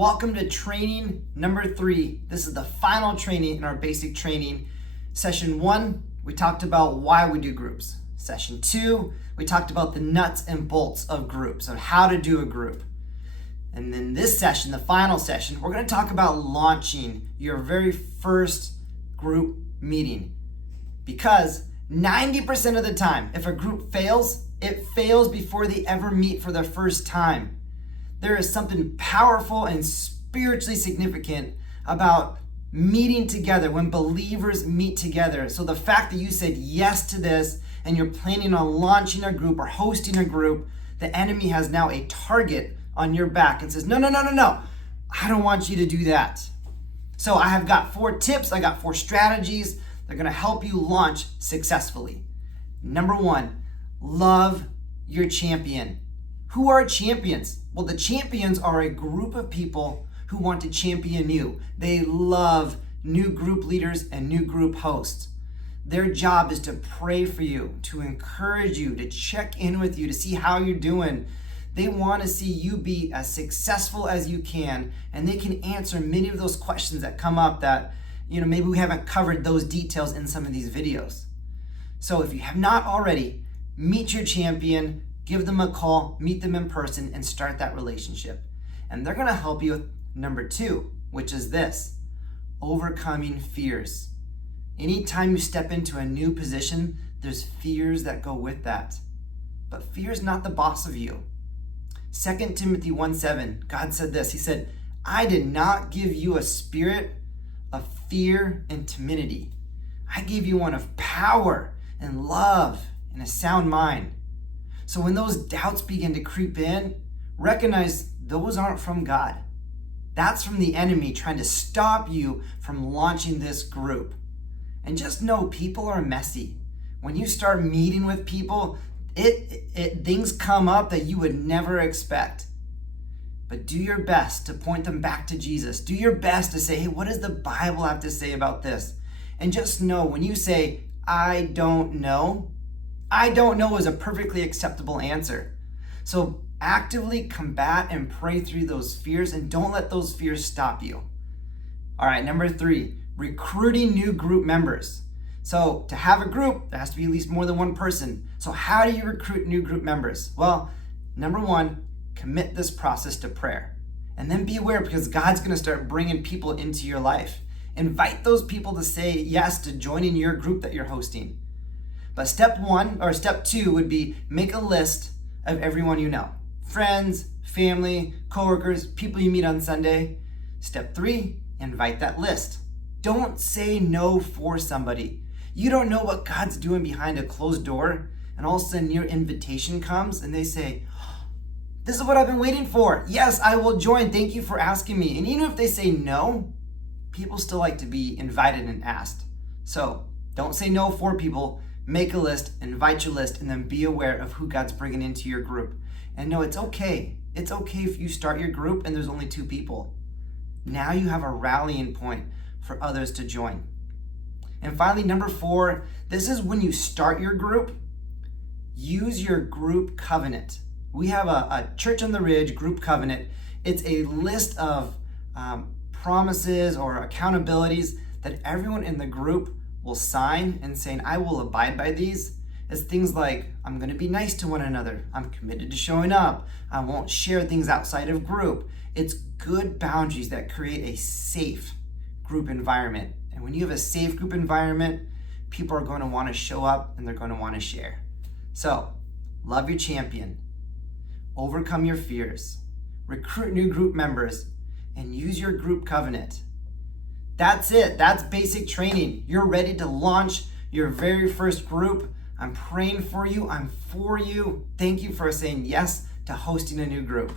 Welcome to training number 3. This is the final training in our basic training. Session 1, we talked about why we do groups. Session 2, we talked about the nuts and bolts of groups, of how to do a group. And then this session, the final session, we're going to talk about launching your very first group meeting. Because 90% of the time, if a group fails, it fails before they ever meet for the first time. There is something powerful and spiritually significant about meeting together when believers meet together. So the fact that you said yes to this and you're planning on launching a group or hosting a group, the enemy has now a target on your back and says, no, I don't want you to do that. So I have got 4 tips, I got 4 strategies that are gonna help you launch successfully. Number 1, love your champion. Who are champions? Well, the champions are a group of people who want to champion you. They love new group leaders and new group hosts. Their job is to pray for you, to encourage you, to check in with you, to see how you're doing. They want to see you be as successful as you can, and they can answer many of those questions that come up that, maybe we haven't covered those details in some of these videos. So if you have not already, meet your champion, give them a call, meet them in person, and start that relationship. And they're gonna help you with number 2, which is this: overcoming fears. Anytime you step into a new position, there's fears that go with that. But fear is not the boss of you. 2 Timothy 1:7, God said this, he said, I did not give you a spirit of fear and timidity. I gave you one of power and love and a sound mind. So when those doubts begin to creep in, recognize those aren't from God. That's from the enemy trying to stop you from launching this group. And just know people are messy. When you start meeting with people, things come up that you would never expect. But do your best to point them back to Jesus. Do your best to say, hey, what does the Bible have to say about this? And just know when you say, I don't know is a perfectly acceptable answer. So actively combat and pray through those fears and don't let those fears stop you. All right, number 3, recruiting new group members. So to have a group, there has to be at least more than one person. So how do you recruit new group members? Well, number 1, commit this process to prayer. And then be aware, because God's gonna start bringing people into your life. Invite those people to say yes to joining your group that you're hosting. But step 2 would be make a list of everyone you know. Friends, family, coworkers, people you meet on Sunday. Step 3, invite that list. Don't say no for somebody. You don't know what God's doing behind a closed door, and all of a sudden your invitation comes and they say, this is what I've been waiting for. Yes, I will join. Thank you for asking me. And even if they say no, people still like to be invited and asked. So don't say no for people. Make a list, invite your list, and then be aware of who God's bringing into your group. And know it's okay. It's okay if you start your group and there's only 2 people. Now you have a rallying point for others to join. And finally, number 4, this is when you start your group, use your group covenant. We have a Church on the Ridge group covenant. It's a list of promises or accountabilities that everyone in the group will sign and saying, I will abide by these. It's things like, I'm gonna be nice to one another. I'm committed to showing up. I won't share things outside of group. It's good boundaries that create a safe group environment. And when you have a safe group environment, people are going to want to show up and they're going to want to share. So, love your champion, overcome your fears, recruit new group members, and use your group covenant. That's it. That's basic training. You're ready to launch your very first group. I'm praying for you. I'm for you. Thank you for saying yes to hosting a new group.